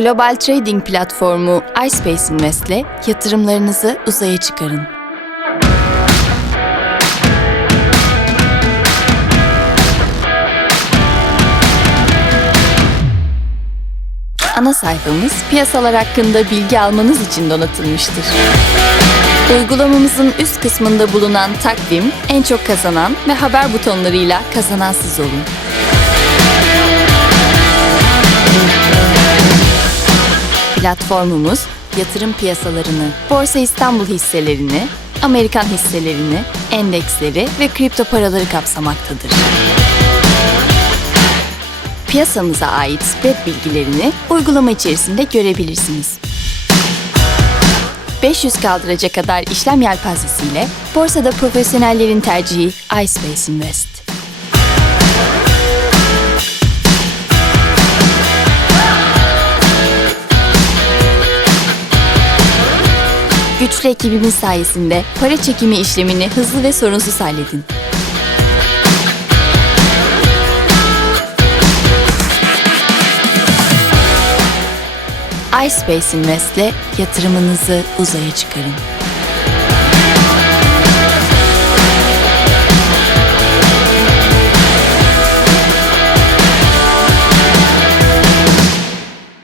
Global trading platformu iSpace Invest'le yatırımlarınızı uzaya çıkarın. Ana sayfamız piyasalar hakkında bilgi almanız için donatılmıştır. Uygulamamızın üst kısmında bulunan takvim, en çok kazanan ve haber butonlarıyla kazanan siz olun. Platformumuz yatırım piyasalarını, Borsa İstanbul hisselerini, Amerikan hisselerini, endeksleri ve kripto paraları kapsamaktadır. Piyasanıza ait spread bilgilerini uygulama içerisinde görebilirsiniz. 500 kaldıraca kadar işlem yelpazesiyle borsada profesyonellerin tercihi iSpace Invest. Güçlü ekibimiz sayesinde para çekimi işlemini hızlı ve sorunsuz halledin. iSpace Invest'le yatırımınızı uzaya çıkarın.